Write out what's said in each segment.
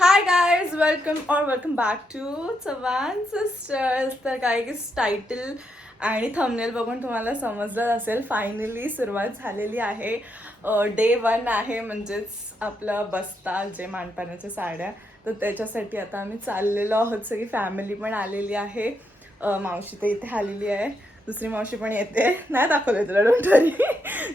हाय guys welcome और welcome back to Chavan sisters तर काय की टायटल आणि थंबनेल बघून तुम्हाला समजलं असेल फायनली सुरुवात झालेली आहे. डे वन आहे म्हणजेच आपलं बस्ता जे मानपानाच्या साड्या. तर त्याच्यासाठी आता आम्ही चाललेलो आहोत. सगळी फॅमिली पण आलेली आहे. मावशी तर इथे आलेली आहे. दुसरी मावशी पण येते. नाही दाखवले तुला डोंटरी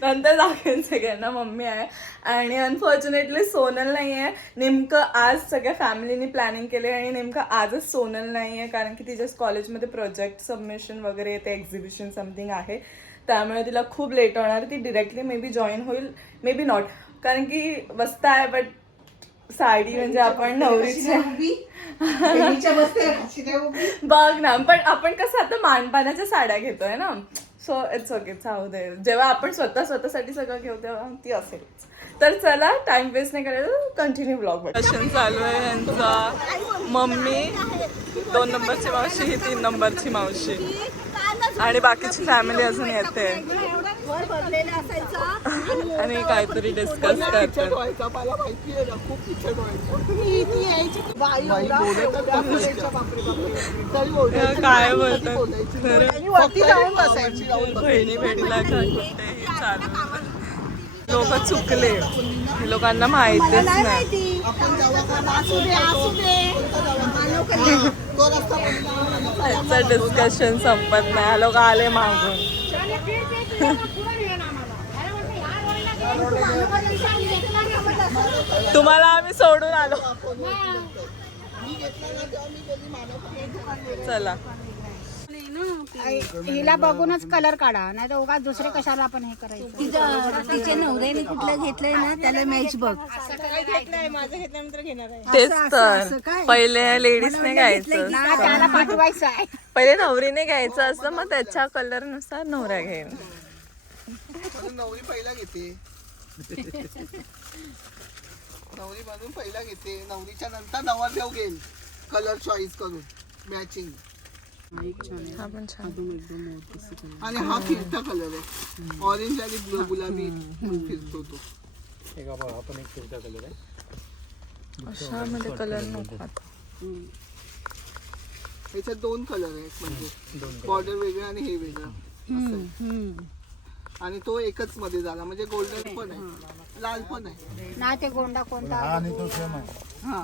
नंतर दाखवेन सगळ्यांना मम्मी आहे. आणि अनफॉर्च्युनेटली सोनल नाही आहे नेमकं आज सगळ्या फॅमिलीने प्लॅनिंग केले आणि नेमकं आजच सोनल नाही आहे कारण की तिच्या कॉलेजमध्ये प्रोजेक्ट सबमिशन वगैरे येते एक्झिबिशन समथिंग आहे. त्यामुळे तिला खूप लेट होणार. ती डिरेक्टली मे बी जॉईन होईल. मे बी नॉट कारण की बसता आहे बट साडी म्हणजे आपण नवरीच्या बघ ना पण आपण कसं आता मानपानाच्या साड्या घेतोय ना? सो इट्स ओके चाहू दे जेव्हा आपण स्वतः स्वतःसाठी सगळं घेऊ तेव्हा ती असेलच. तर चला टाइम वेस्ट नाही करायचं कंटिन्यू ब्लॉग दर्शन चालू आहे यांचा. मम्मी दोन नंबरची मावशी ही तीन नंबरची मावशी. आणि बाकीची फॅमिली अजून येते. आणि काहीतरी डिस्कस व्हायचा मला माहिती आहे ना खूप पिक्चर व्हायचं. काय. बोलतात? बहिणी भेटला का? कुठेही चालू. लोक चुकले. हे लोकांना माहितीच नाही डिस्कशन संपत नाही. हा लोक आले मागून. तुम्हाला आम्ही सोडून आलो. चला. हिला बघूनच कलर काढा नाही तर उगाच दुसरे कशाला आपण हे करायचं? तिचं नवऱ्याने कुठलं घेतलंय ना त्याला मॅच बघ. तेच तर. पहिले लेडीजने घ्यायचं. ना त्याला पाठवायचं आहे. पहिले नवरीने घ्यायचं असतं मग त्याच्या कलरनुसार नवऱ्या घेईन. म्हणून नवरी पहिला घेते. नवरी म्हणून पहिला घेते. नवरीच्या नंतर नवरदेव घेईल. कलर चॉईस करून. मॅचिंग हा पण छान. आणि हा फिरता कलर आहे. ऑरेंज आणि ब्लू गुलाबी फिरतो तो. अशा मध्ये कलर नको आता. ह्याच्यात दोन कलर आहेत म्हणजे. बॉर्डर वेगळं आणि हे वेगळं. आहे. आणि तो एकच मध्ये झाला म्हणजे गोल्डन पण आहे. लाल पण आहे. ना ते गोंडा कोणता? हा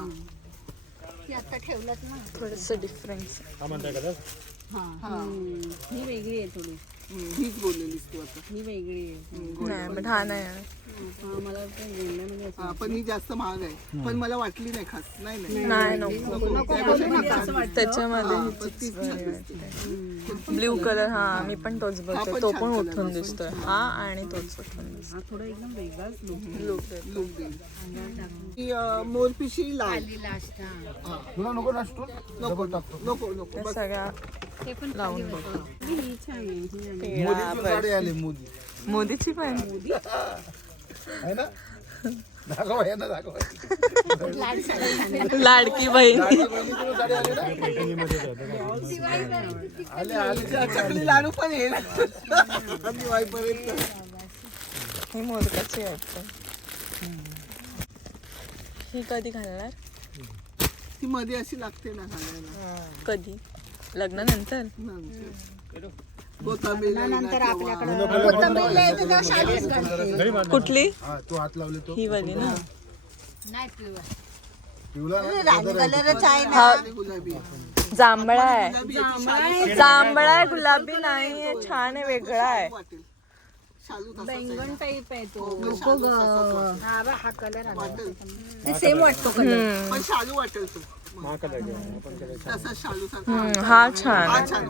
ती आता ठेवलंच ना. थोडस डिफरन्स ही वेगळी आहे थोडी. हीच बोललेलीस तू आता. ही वेगळी आहे. नाही बट हा नाही. हा मला असं. हा, पण ही जास्त महाग आहे. पण मला वाटली नाही खास. नाही नाही. नाही नको त्याच्यामध्ये. ब्ल्यू कलर हा मी पण तोच बघतो. तो पण उठून दिसतोय. हा आणि तोच उठून दिसतोय. हा थोडा एकदम वेगळाच look. लुक देईल ही, अं, मोरपिशी लाल. लास्ट नको नको नको नको त्या सगळ्या साडी आली मोदी. मोदीची पण आहे ना? दाखवा यांना दाखवा. लाडकी बहीण. आले आले त्या चकली लाडू पण येईल. दिवाळीपर्यंत ही मोदकाची वाटतं ही कधी घालणार? ती मध्ये अशी लागते ना घालायला. कधी? लग्नानंतर. नंतर. कोथिंबीर नंतर आपल्याकडं कोथिंबीर लय येते तेव्हा शालीच घालते. कुठली? हा तू हात लावले तो. ही वाली ना. हा. आणि गुलाबी जांभळा आहे. जांभळा आहे. गुलाबी नाही आहे छान आहे वेगळा आहे. शालू वाटेल शालू तसाच बैंगन टाईप आहे तो. नको ग. हा बा, हा कलर आला. ते सेम वाटतो कलर पण शालू वाटेल तो. तसा शालू सारखा हम्म, हा छान हा आहे. छान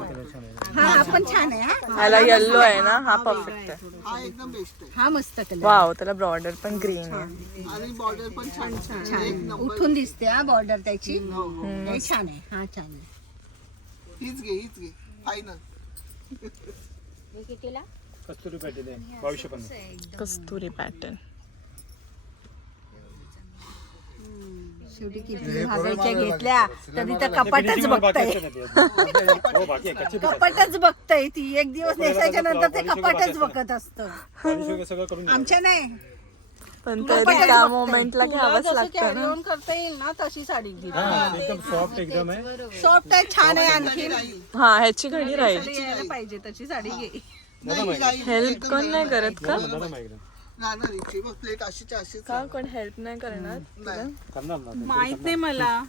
हा हा पण छान आहे हा. ह्याला येल्लो आहे ना हा परफेक्ट आहे. हा एकदम बेस्ट आहे. हा मस्त कलर वाव त्याला ब्रॉडर पण ग्रीन आहे. आणि बॉर्डर पण छान छान. एक नंबर उठून दिसते हा बॉर्डर त्याची. हो, हो. हे छान आहे हा छान आहे. हीच घे हीच घे. फायनल हे कितीला? कस्तुरी पॅटर्न शेवटी किती भागायच्या घेतल्या तरी तर कपाटच बघताय. कपाटच बघताय ती. एक दिवस नेसायच्या नंतर ते कपाटच बघत असतं. आमच्या नाही. पण तरी त्या मोमेंटला घ्यावंच लागतं करता येईल ना तशी साडी घे एकदम सॉफ्ट एकदम आहे. सॉफ्ट आहे छान आहे आणखी. हा ह्याची घडी राहील. पाहिजे तशी साडी घे. हेल्प कोण नाही करत का? प्लेट अशीच्या अशीच का कोण हेल्प नाही करणार? नाही. करणार ना माहीत नाही मला.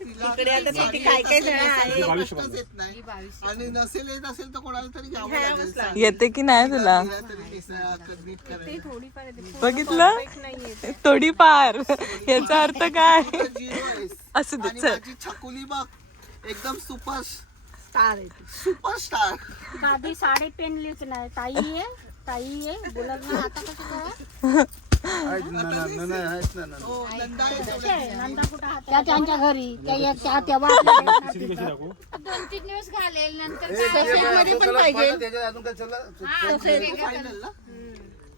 तिला आता किती काय काय जण आहे तिला प्रश्नच येत नाही. आणि नसेल येत असेल तर कोणाला तरी घ्यावं लागेल येते की नाही तुला तिला? तरी केस नीट करायला बघितलं? थोडीफार. याचा अर्थ काय? आहेस. असू दे आणि चल. माझी छकुली बघ. एकदम सुपर स्टार आहे ती. सुपरस्टार दादी साडी पेनलीच नाही. ताई आहे. ताई आहे बोलत आता कसं. हो त्या त्यांच्या घरी. त्या तेव्हा दोन तीन दिवस घालेल नंतर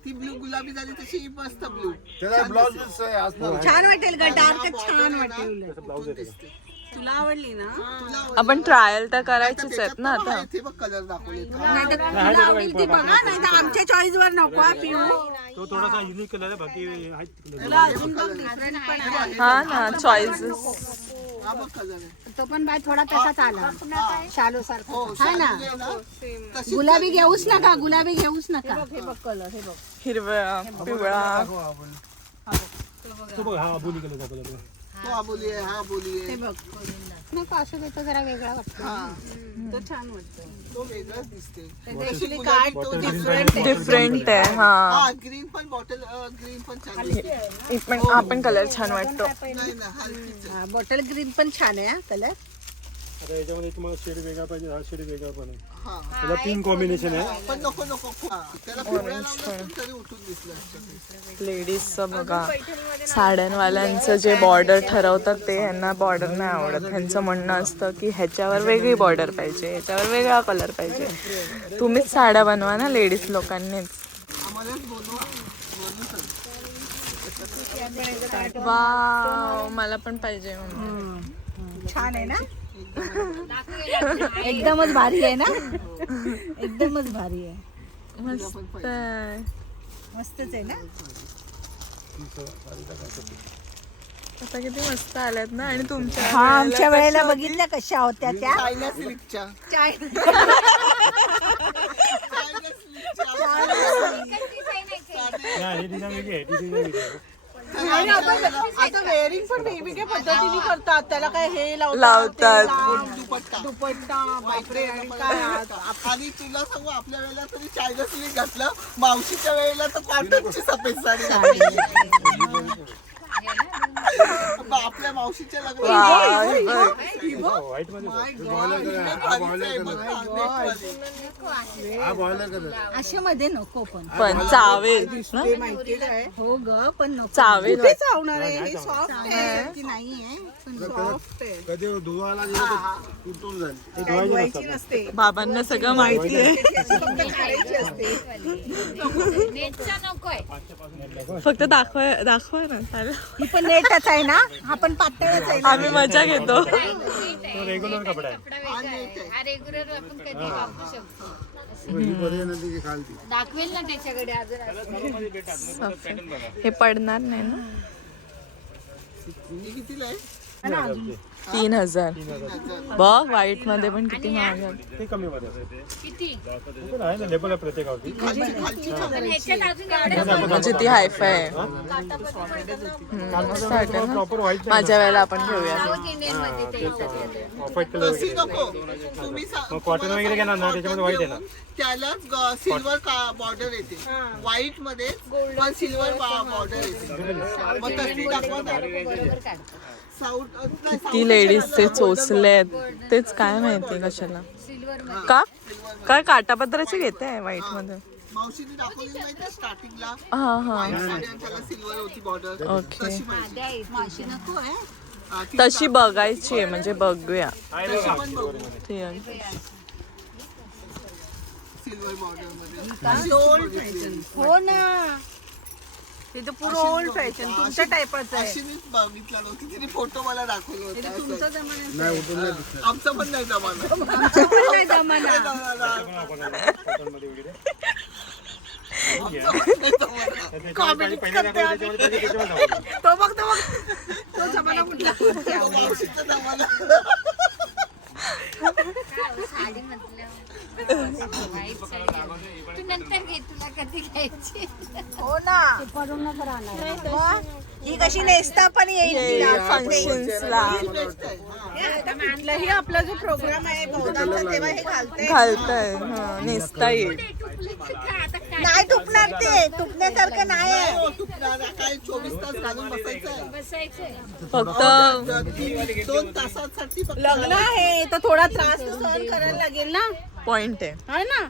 ती ब्लू गुलाबी झाली तशी ही मस्त ब्लू. पीस असणार. छान वाटेल ग डार्क छान वाटेल. तुला आवडली ना? आपण ट्रायल तर करायचीच आहेत ना आता. इथे बघ कलर दाखवले नाही तर तुला आवडेल ती बघा नाही तर आमच्या चॉईस वर नको हा पिऊ. तो थोडासा युनिक कलर आहे बाकी आहेत कलर तुला अजून पण different पण आहे. हा ना चॉईसेस हा बघ कलर आहे. तो पण बाय थोडा तसाच आला. शालू सारखा हो हाय ना? गुलाबी घेऊच नका गुलाबी घेऊच नका. हे बघ कलर हे बघ. हिरव्या पिवळा. तो बघ हा बोली कलर कलर तो हा बोली आहे बोली आहे बघ नको असं देतो जरा वेगळा वाटतो. हा. तो छान वाटतो. तो वेगळाच दिसते काय तो डिफरंट डिफरंट आहे. हा ग्रीन पण बॉटल ग्रीन पण छान दिसते पण हा पण कलर छान वाटतो. बॉटल ग्रीन पण छान आहे कलर आता याच्यामध्ये तुम्हाला शेड वेगळा पाहिजे हा शेड वेगळा पण आहे. हा त्याला तीन कॉम्बिनेशन आहे पण नको नको हा, त्याला पिवळ्या लावलं तरी उठून दिसलं असतं. लेडीजचं बघा साड्यांवाल्यांचं जे बॉर्डर ठरवतात ते ह्यांना बॉर्डर नाही आवडत ह्यांचं म्हणणं असतं की ह्याच्यावर वेगळी बॉर्डर पाहिजे ह्याच्यावर वेगळा कलर पाहिजे तुम्हीच साड्या बनवा ना लेडीज लोकांनीच आम्हालाच बोलू. वा मला पण पाहिजे मम्मी छान आहे ना एकदमच भारी आहे ना? एकदमच भारी आहे. मस्त. मस्तच आहे ना? आता किती मस्त आल्यात ना आणि तुमच्या हा आमच्या वेळेला बघितल्या कशा होत्या त्या? चायना सिल्कच्या चायना आणि आता आता वेअरिंग पण वेगवेगळ्या पद्धतीने करतात. त्याला काय हे लावतात लांब, दुपट्टा. दुपट्टा बापरे आणि काय? आज- आणि तुला सांगू आपल्या वेळेला तरी चायना सिल्क घातलं. मावशीच्या वेळेला तर कॉटनची सफेद साडी घातली. आपल्या मावशीच्या लग्नात व्हाईटमध्ये बॉयलर कलर अशा मध्ये नको पण. पण चावेल हो ग पण नको. चावेल कुठे चावणार आहे? हे सॉफ्ट आहे. की नाही आहे पण सॉफ्ट आहे. कधी धुवायला तुटून जाईल. बाबांना सगळं माहिती आहे. फक्त काढायची असते. फक्त दाखवाय दाखवाय ना. चालेल. पण नेटच आहे ना? हा पण पातळच आहे. ना आम्ही मजा घेतो. तो रेग्युलर कपडा रेग्युलर आपण कधी वापरू शकतो. ही दाखवेल ना त्याच्याकडे हे पडणार नाही ना? कितीला आहे? तीन हजार. बघ व्हाईटमध्ये पण किती महाग आहे. ते कमी मध्ये आहे. किती? ते पण आहे ना लेबल आहे प्रत्येकावरती म्हणजे ती हायफाय आहे. प्रॉपर व्हाईट माझ्या वेळेला आपण घेऊया. व्हाईट कलर कॉटन वगैरे. घेणार ना त्याच्यामध्ये व्हाईट आहे ना? त्यालाच सिल्वर बॉर्डर येते. व्हाईटमध्ये पण सिल्वर बॉर्डर येते. मग तसली दाखवा किती लेडीज ते चोचलेत. तेच काय माहिती कशाला. सिल्वर मध्ये का? काय काटापत्राचे घेते व्हाईटमध्ये. मावशीने दाखवली माहिती स्टार्टिंगला हा हा. व्हाईट सिल्वर होती बॉर्डर ओके. तशी नको आहे. बघायची आहे म्हणजे बघूया. आहे. मध्ये. हो ना. ते तर पुरं ओल्ड फॅशन तुमच्या टाईपच आहे. अशी मी बघितलं नव्हती. तिने फोटो मला दाखवलं होतं तुमचा जमाना नाही उठून नाही दिसणार. आमचं पण नाही जमाना. नाही जमाना. कॉटनमध्ये वगैरे. कॉमेडी दाखवलं. तो बघ तो बघ. तो जमाना कुठला तो मावशीचा जमाना. साडी म्हटलं तू नंतर घे तुला कधी घ्यायची. हो ना. ही कशी नेसता पण येईल तिला. फंक्शन्सला कुठलाही आपला जो प्रोग्राम आहे बहुधांचा तेव्हा हे घालते घालताय हा नेसता येईल. नाही तुपणार ते तुपण्यासारखं नाही आहे. हो, तू ना- काय चोवीस तास घालून बसायचं आहे बसायचंय. फक्त दोन तासासाठी लग्न आहे तर थोडा त्रास तर सहन करायला लागेल ना. पॉइंट आहे. है ना?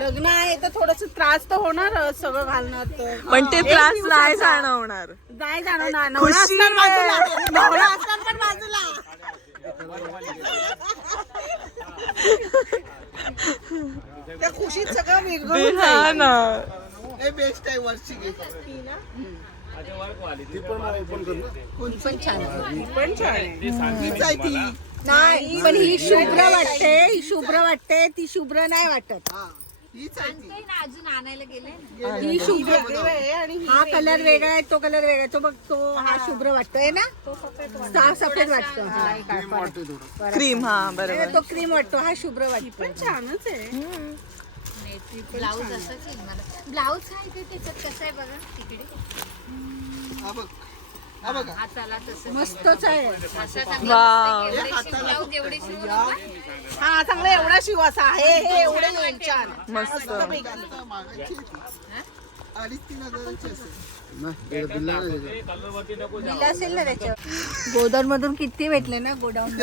लग्न आहे तर थोडस त्रास तर होणार सगळं घालणार पण ते त्रास नाही जाणवणार. नाही जाणवणार. नवरा खुशी असणार बाजूला. आहे. नवरा असणार पण बाजूला. त्या खुशीत सगळं विरघळून हा ना. हे बेस्ट आहे वर्षी ती पण करू पण छान आहे. हीच आहे ती. नाही पण ही शुभ्र वाटते ही शुभ्र वाटते ती शुभ्र नाही वाटत. हा हीच आहे ती. आणतोय ना अजून आणायला गेले ही शुभ्र हा कलर वेगळा आहे. तो कलर वेगळा आहे. तो बघ तो हा शुभ्र वाटतोय ना? हा सफेद वाटतो. हा क्रीम वाटते थोडं. क्रीम हा बरोबर. तो क्रीम वाटतो हा शुभ्र वाटतो. पण छानच आहे. ब्लाऊज असंच आहे मला ब्लाऊज आहे ते त्याच्यात कसं आहे बघा तिकडे. हा बघ. हा बघा. हाताला तसं मस्तच आहे. वाव. हा चांगला एवढा शिव असा हे हे एवढे येईल छान मस्त आता मागायची अडीच तीन हजाराची असेल ना ते बिल्ला नाही त्याच्यात. बिल असेल ना त्याच्यावर. गोदान मधून किती भेटले ना गोडाऊन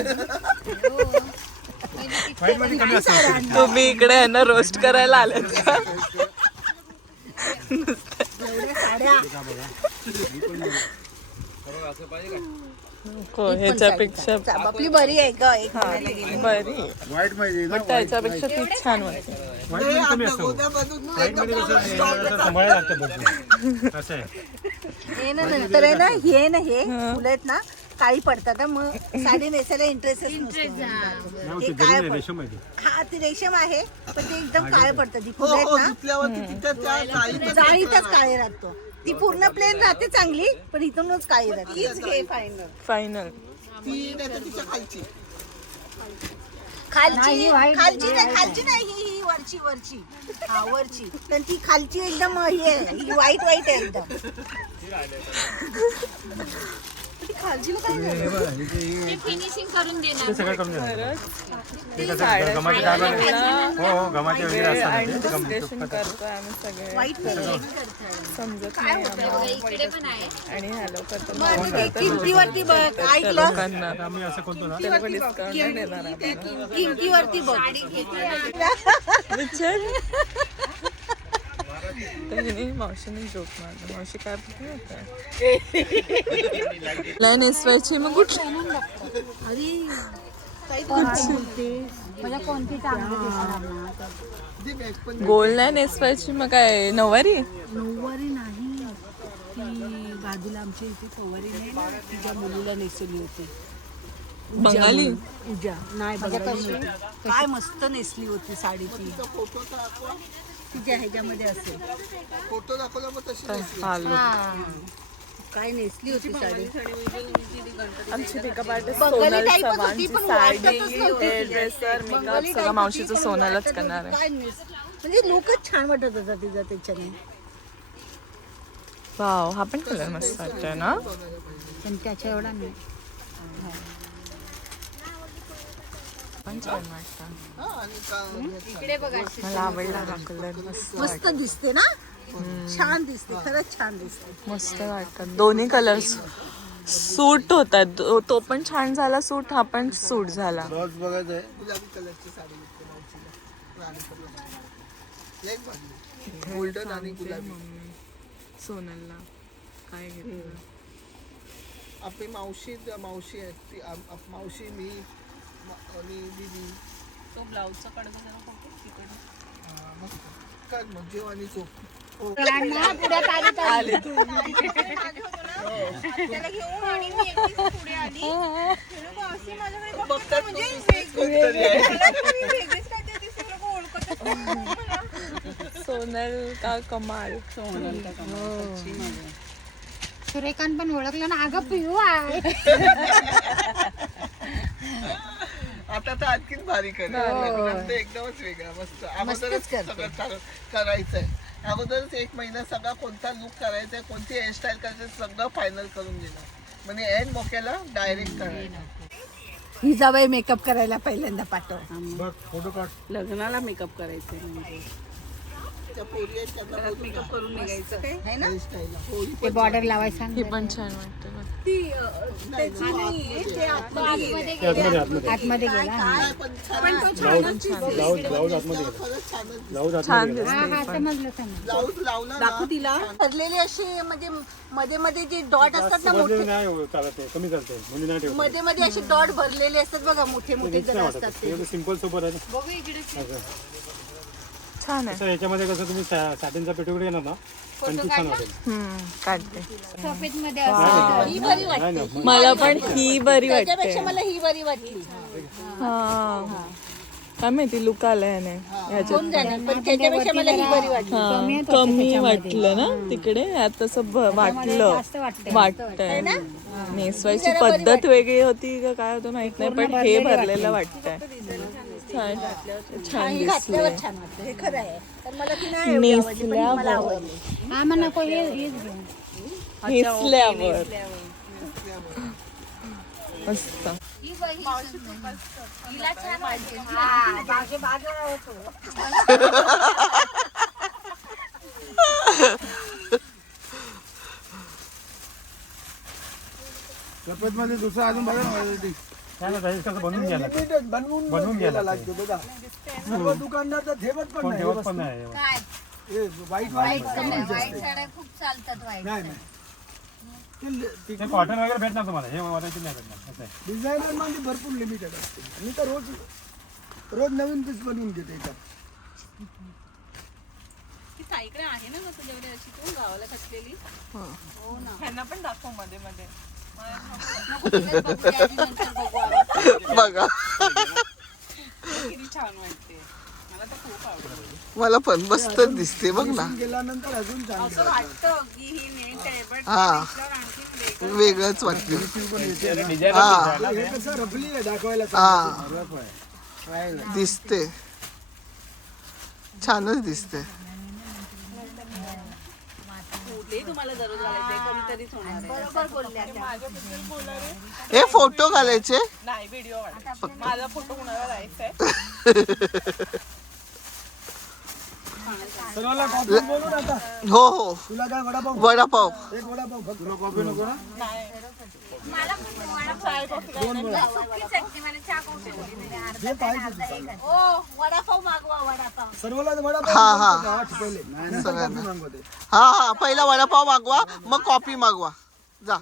तुम्ही इकडे आहे ना रोस्ट करायला आलेत का? साड्या. नको ह्याच्यापेक्षा आपली बरी आहे ग एक हा बरी. ना पण त्याच्यापेक्षा तीच छान वाटते. White मध्ये कमी असतं गोद्यामधून White मध्ये कसं आहे, जरा सांभाळायला लागतं भरपूर असं आहे. हे ना नंतर आहे ना हे ना हे फुलं आहेत ना काळी पडतात हं, मग साडी नेसायला हे ते गरीब आहे, रेशम आहे ते. हा ती रेशम आहे पण ते एकदम काळे पडतात ती हो फुलं हो आहेत ना त्या जाळीतच जाळीतच काळे राहतो. ती पूर्ण प्लेन राहते चांगली पण इथूनच राहते तीच घे फायनल फायनल ती नाही तर तिच्या खालची. खालची खालची नाही खालची नाही ही ही वरची वरची. हा वरची. पण ती खालची एकदम हे आहे ही वाईट वाईट आहे एकदम. ती खालचीला काय झालं? ते फिनिशिंग करून ते देणार सगळं करून देणार. ते कसं साड्या गमाचे डाग आले हो हो गमाचे वगैरे असतात आणि ना ते गम- डिस्कशन करतोय आम्ही सगळे. वाईट नाही समजत नाही आम्हाला. इकडे पण आहे. आणि हॅलो करतो मग ते किमतीवरती बघ ऐकलं. लोकांना आता आम्ही असं करतो ना. नाही देणार किम- किमतीवरती बघ. विचार तर हिने मावशीने जोक मारला मावशी काय लाईन एसवायची मग कुठली मला कोणती चांगली दिसणार ना ती बॅग पण गोल नाही नेसवायची मग काय नऊवारी नऊवारी नाही ती बाजूला आमच्या इथे पवारी नाही तिच्या मुलीला नेसवली होती बंगाली पूजा नाही नव्हती. काय मस्त नेसली होती साडी ती फोटो दाखवा तिच्या ह्याच्यामध्ये असेल. फोटो दाखवला मग तशी नेसली. आलो काय नेसली होती साडी? आमची मेकअप आर्टिस्ट बंगाली सोनल टाईपच होती, चव्हाणची पण साडी. वाटतच नव्हती. हेअर ती. ड्रेसर मेकअप बंगाली सगळं मावशीचं होती, पण सोनालाच वाटत करणार आहे. काय नेस म्हणजे लुकच छान वाटत होता तिचा त्याच्याने. वाव हा पण कलर मस्त वाटतोय ना? पण त्याच्या एवढा नाही. पण छान वाटतं. हा, इकडे बघा मला आवडला हा कलर मस्त मस्त दिसते ना? छान दिसते खरंच छान दिसते. मस्त वाटतात दोन्ही कलर्स सूट होतात. दो- तो पण छान झाला सूट हा पण सूट झाला. ब्लाऊज बघायचं आहे. गुलाबी कलरची साडी घेतली मावशीला. राणी कलर एक बाजू. गोल्डन आणि गुलाबी. सोनलला. काय घेतलं? आपली मावशी मावशी आहे ती आम- आप- मावशी म- आणि दीदी तो ब्लाऊजचा पडदा जरा फोटो तिकडे मस्त काय मग जेव आणि झोप हो. आले बघतात कोणतरी आहे. सोनल का कमाल सुरेखान पण ओळखलं ना अगं पिऊ आहे आता तर आणखीन भारी कर. लग्नात तर एकदमच वेगळा मस्त. अगोदरच सगळं चालू- करायचंय. अगोदरच एक महिना सगळा कोणता लुक करायचा आहे कोणती हेअरस्टाईल करायचं सगळं फायनल करून दिलं म्हणजे एन मोक्याला डायरेक्ट करायचं. ही जावई मेकअप करायला पहिल्यांदा पाठव. बघ फोटो काढ. लग्नाला मेकअप करायचंय म्हणजे. त्या पोरी आहेत त्यांना मेकअप करून निघायचं. है ना? Hairstyle. ते बॉर्डर लावायचं सांग ही पण छान वाटते बघ. ती अं, त्याची नाहीये, ते आतमध्ये गेलंय. ते आतमध्ये आतमध्ये आतमध्ये गेला. काय पण छान ब्लाऊज ब्लाऊज आतमध्ये गेला. खरंच छानच ब्लाऊज छान आतमध्ये गेला हा हा समजलं समजलं. ब्लाऊज लावला दाखवू ना तिला ठरलेले असे म्हणजे मध्ये मध्ये जे डॉट असतात ना मोठे नाही हो, चालत कमी चालते. म्हणजे नाही ठेवत. मध्ये मध्ये असे डॉट भरलेले असतात बघा मोठे मोठे नाही असतात वाटत. ते. ते सिंपल सोबत आहे ना. असं. छान आहे. तसं याच्यामध्ये कसं तुम्ही सॅटिनचा पेटीकोट घेणार ना आणखी छान वाटेल. हम्म, काढते. सफेदमध्ये असं ही बरी वाटते. नाही ना मला पण ही बरी वाटते. त्याच्यापेक्षा मला ही बरी वाटली. हा काय माहिती लुक आलाय याने. ह्याच्यात कोण जाणार पण त्याच्यापेक्षा मला ही बरी वाटली. हा, कमी वाटलं ना तिकडे. यात तसं भ- वाटलं. जास्त वाटतंय. वाटतंय. नेसवायची पद्धत वेगळी होती का काय होतं माहीत नाही पण हे भरलेलं वाटतंय. छान. छान ही दिसले. घातल्यावर छान वाटतं. हे खरं आहे. तर मला ती नाही एवढी आवडली, पण ही मला आवडली. हा मग नको हे हेच घेऊ नेसल्यावर. मस्त. हिला छान वाटते. सफेदमध्ये दुसरं अजून बघा ना variety. काय ना त्याच्यात कसं बनवून घ्यायला बनवून बनवून घ्यायला लागतो. बघा. सर्व दुकानदार तर ठेवत पण कोण नाही. ठेवत पण नाही काय? हे वाईट वाईट वाईट साड्या वाईट साड्या खूप चालतात वाईट नाही नाही. ते ते कॉटन वगैरे भेटणार तुम्हाला. हे वाटायचे नाही भेटणार. असं आहे. डिझायनर म्हणजे भरपूर लिमिटेड असते. मी तर रोज रोज नवीन पीस बनवून घेते याच्यात ह्यांना पण दाखवमध्ये मध्ये. बघा. मला पण मस्त दिसते बघ ना. गेल्यानंतर अजून छान हा. वेगळंच वाटलं हा. हे. कसं रफली आहे दाखवायला हा रफ आहे आहे. दिसते. छानच दिसते. हे. फोटो घालायचे? नाही व्हिडिओ माझा फोटो कुणाला द्यायचा आहे सर्वाला कॉफी बोलू ना आता हो हो. तुला काय वडापाव? वडापाव. एक वडापाव फक्त. तुला कॉफी नको ना? जे पाहिजे तुला. ओ वडापाव मागवा वडापाव. सर्वाला वडापाव हा, हा. बोलतो का? आठ पहिले. नंतर कॉफी मागवते हा हा. पहिला वडापाव मागवा मग कॉफी मागवा. जा.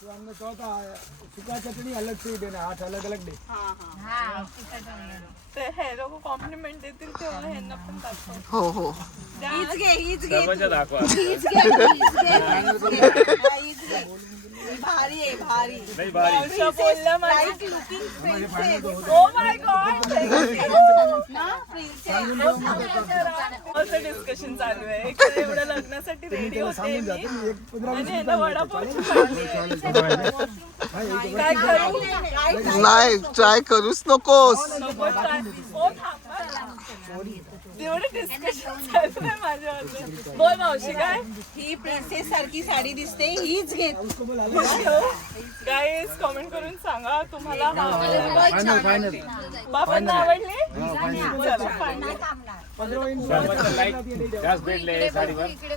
तो हमने कहा था सुखा चटनी अलग से ही देना आठ अलग अलग दे. ते हे लोक कॉम्प्लिमेंट देतील तेव्हा ह्यांना पण दाखव. हो हो. हीच घे हीच घे हीच घे हीच घे हीच घे. हा, हीच घे. भारी आहे भारी. मावशा बोलल्या मला. Like looking princess oh my god ना प्रिन्सेस असं डिस्कशन चालू आहे. एवढं लग्नासाठी रेडी होते मी. काय करू? नाही ट्राय करूच नकोस. नको डिस्कशन चालू आहे बोल मावशी काय? ही प्रिन्सेस सारखी साडी दिसते हीच घे गाईज कमेंट करून सांगा तुम्हाला हा आवडला.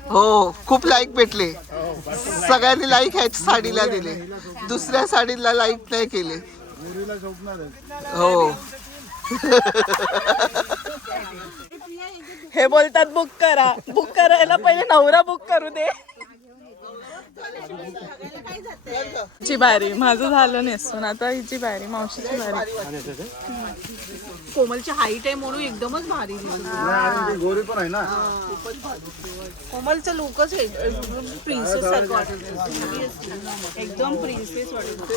हो खूप लाईक भेटले. सगळ्यांनी लाईक ह्याच साडीला दिले. दुसऱ्या साडीला लाईक नाही केले. हो. हे बोलतात बुक करा. बुक करायला पहिले नवरा बुक करू दे. हिची बारी. माझं झालं नेसून. आता हिची बारी मावशीची बारी. कोमलची हाईट आहे म्हणून एकदमच भारी गोरी पण आहे ना कोमलचं लुकच आहे प्रिन्सेस सारखं वाटत एकदम प्रिन्सेस वाटत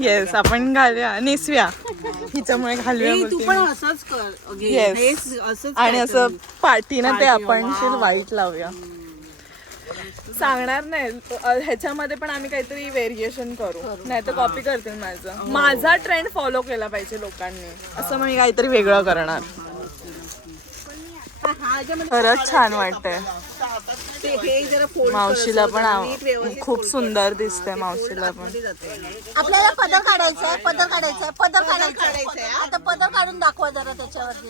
येस आपण घालूया. नेसव्या हिच्यामुळे घालूया तू पण. असंच कर. असंच आणि. असं पाठीनं ते आपण हा. वाईट लावूया. सांगणार नाही. ह्याच्यामध्ये पण आम्ही काहीतरी व्हेरिएशन करू. नाही तर कॉपी करतील माझं. माझा ट्रेंड फॉलो केला पाहिजे लोकांनी. असं मी काहीतरी वेगळं करणार. हा, हा, खरंच छान वाटतंय. हे मावशीला पण खूप सुंदर दिसते मावशीला पण. आपल्याला पदर काढायचा आहे पदर काढायचा आहे पदर काढायचा काढायचंय, आहे? आता पदर काढून दाखवा जरा त्याच्यावरती.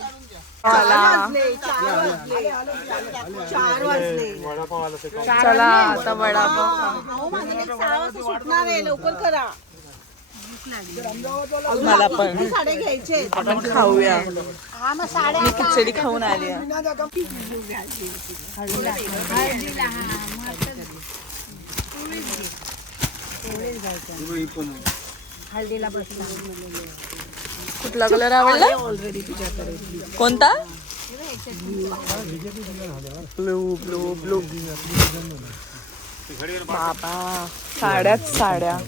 चला. आता वडापाव लवकर करा. मला पण. साड्या घ्यायचे आहेत. आपण खाऊया. मी खिचडी खाऊन आली आहे. हळदीला बसला कुठला कलर आवडला? कोणता? ब्लू ब्लू ब्लू बाबा साड्याच साड्या.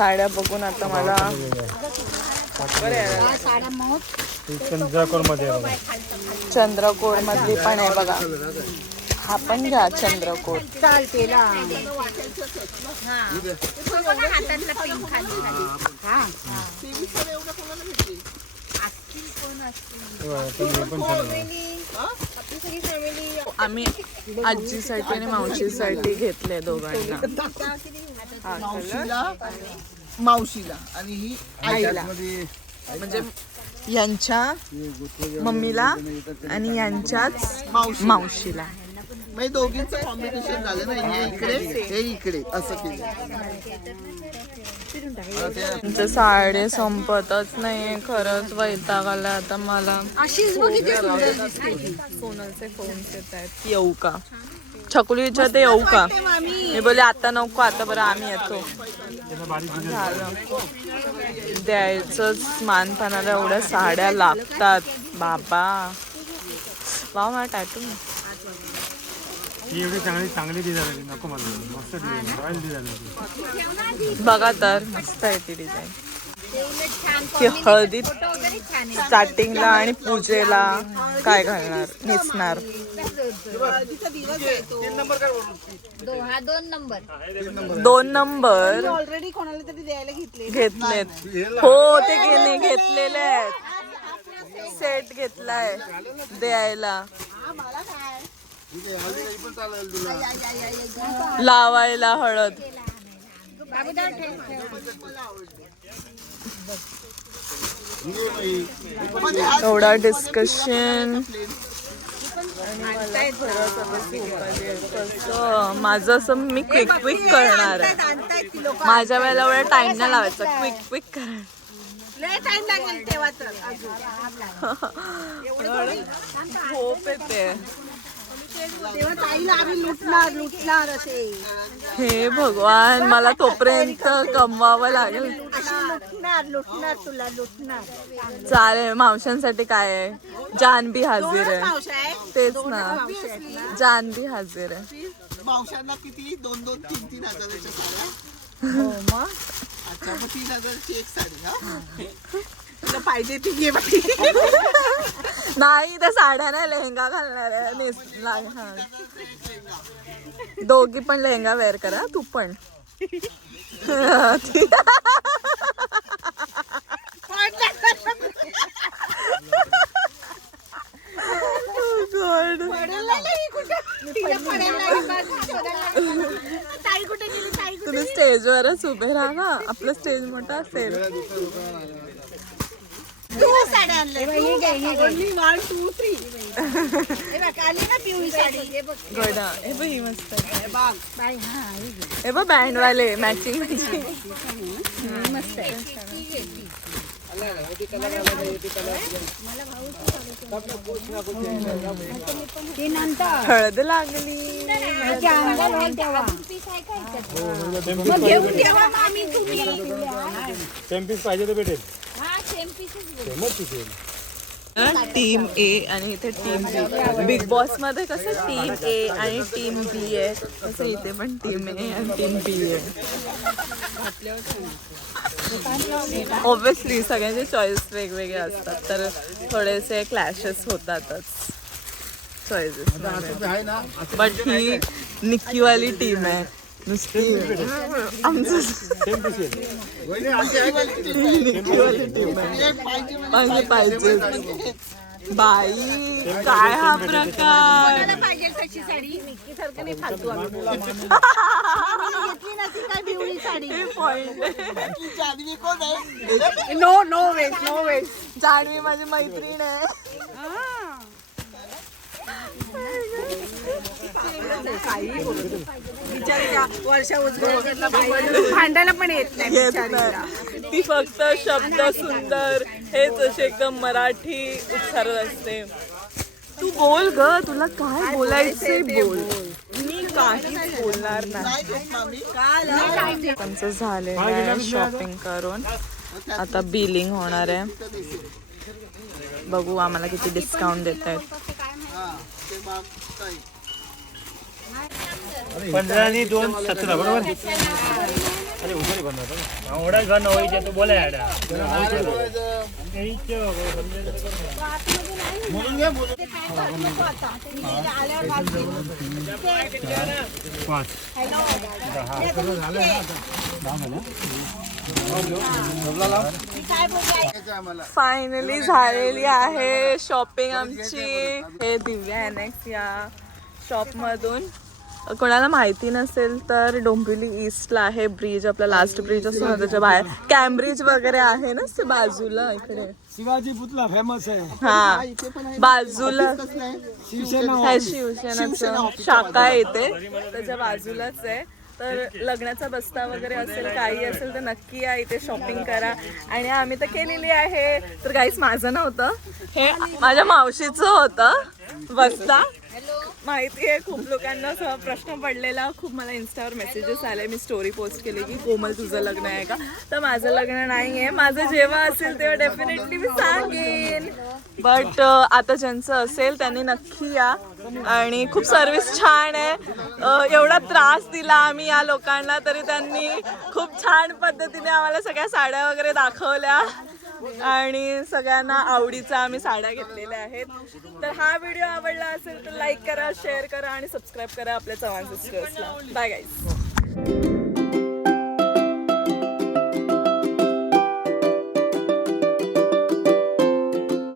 साड्या बघून आता मला चंद्रकोरमध्ये. चंद्रकोर मधली पण आहे बघा. हा पण घ्या चंद्रकोर. चालते ना. हातातला पिंक खाली आम्ही आजीसाठी आणि मावशीसाठी घेतले दोघांना. मावशीला आणि ही आईला. म्हणजे यांच्या मम्मीला आणि यांच्याच मावशीला. म्हणजे दोघींचं कॉम्बिनेशन झालं ना हे इकडे हे इकडे. असं केलं. तुमचे साडे संपतच नाहीये. खरंच वैताग आला आता मला. अशीच फोन्स येत आहेत? येऊ का छकुली विचारते येऊ का मी बोले आता नको आता बरं आम्ही येतो. झालं द्यायचंच मानपानाला एवढ्या साड्या लागतात. बाबा. वा मला टॅटू ही एवढी चांगली चांगली डिझाईन नको मला मस्त डिझाईन रॉयल डिझाईन बघा तर मस्त आहे ती डिझाईन ती हळदीत स्टार्टिंगला आणि पूजेला काय घालणार नेसणार. हा दोन नंबर. दोन नंबर ऑलरेडी कोणाला तरी द्यायला घेतले घेतलेत. हो ते घेणे घेतलेले आहेत. सेट घेतलाय द्यायला. लावायला हळद. एवढा डिस्कशन माझं असं मी क्विक क्विक करणार आहे. माझ्या वेळेला एवढा टाइम नाही लावायचा. क्विक क्विक करणार. टाइम लागेल तेव्हा तर झोप येते. तेव्हा ताईला आम्ही लुटणार लुटणार असे हे भगवान मला तोपर्यंत कमवावं लागेल. अशी लुटणार लुटणार तुला लुटणार चालेल मावशांसाठी काय आहे? जानबी हाजीर आहे. तेच ना. जानबी हाजीर आहे. मावशांना किती? दोन दोन तीन तीन हजाराच्या साड्या. हो मग? अच्छा मग तीन हजाराची एक साडी हा? तुला पाहिजे ती घे बाई. नाही त्या साड्या नाही लेहंगा घालणार आहे. नेस ला- हा. दोघी पण लेहंगा वेअर करा तू पण. God. ताई कुठे गेली? ताई तुम्ही स्टेजवरच उभे राहा. ना आपलं स्टेज मोठा असेल. कुठे साड्या आणल्या ओनली वन टू थ्री हे बघ आली ना पिवळी साडी हे बघ गोडा हे बघ ही मस्त आहे. हे बघ हे बघ बँड वाले मॅचिंग मॅचिंग ती नंतर हळद लागली त्याची अंगात होईल तेव्हा मग घेऊन ठेवा मग तुम्ही सेम पाहिजे तर भेटेल हा टीम ए आणि इथे टीम बी. बिग बॉसमध्ये कसं टीम ए आणि टीम बी आहे? तसं इथे पण टीम ए आणि टीम बी आहे. ऑब्विसली सगळ्यांचे चॉईस वेगवेगळे असतात तर थोडेसे क्लॅशेस होतातच. चॉईसेस बट ही निक्कीवाली टीम आहे. नुसती आमचं माझे पाहिजे बाई काय हा प्रकार पाहिजे तशी साडी निक्की सारखं नाही फालतू आम्ही घेतली नसेल काय पिवळी साडी पॉइंट जान्हवी कोण आहे no no waste no waste Janhavi माझी मैत्रीण आहे भांडायला पण येत नाही. ती फक्त शब्द सुंदर हेच असे एकदम मराठी उच्चारत असते. तू बोल ग तुला काय बोलायचे बोल. मी काहीच बोलणार नाही. आमचं झालेलं आहे शॉपिंग करून. आता बिलिंग होणार आहे. बघू आम्हाला किती डिस्काउंट देत आहेत हा ते माग काय पंधरा आणि दोन सतरा बरोबर अरे उभे बनवतो आवडा घर नवायचे तो बोला याडा फायनली झालेली आहे शॉपिंग आमची. हे दिव्या एनेक्स या शॉपमधून कोणाला माहिती नसेल तर डोंबिवली ईस्टला आहे ब्रिज आपला लास्ट ब्रिज असतो ना त्याच्या बाहेर. कॅम्ब्रिज वगैरे आहे ना ते बाजूला इकडे. शिवाजी पुतला फेमस आहे. हा बाजूला. शिवसेना शाखा इथे. त्याच्या बाजूलाच आहे. तर लग्नाचा बस्ता वगैरे असेल काही असेल तर नक्की या इथे शॉपिंग करा. आणि आम्ही तर केलेली आहे. तर काहीच माझं नव्हतं. हे माझ्या मावशीचं होतं बस्ता. माहिती आहे खूप लोकांना असा प्रश्न पडलेला. खूप मला इन्स्टावर मेसेजेस आले. मी स्टोरी पोस्ट केली की कोमल तुझं लग्न आहे का? तर माझं लग्न नाही आहे माझं जेव्हा असेल तेव्हा डेफिनेटली मी सांगेन. बट आता ज्यांचं असेल त्यांनी नक्की या. आणि खूप सर्विस छान आहे. एवढा त्रास दिला आम्ही या लोकांना तरी त्यांनी खूप छान पद्धतीने आम्हाला सगळ्या साड्या वगैरे दाखवल्या. आणि सगळ्यांना आवडीचा आम्ही साड्या घेतलेल्या आहेत. तर हा व्हिडिओ आवडला असेल तर लाईक करा शेअर करा आणि सबस्क्राईब करा आपल्या चव्हाण सिस्टर्सला बाय गाईज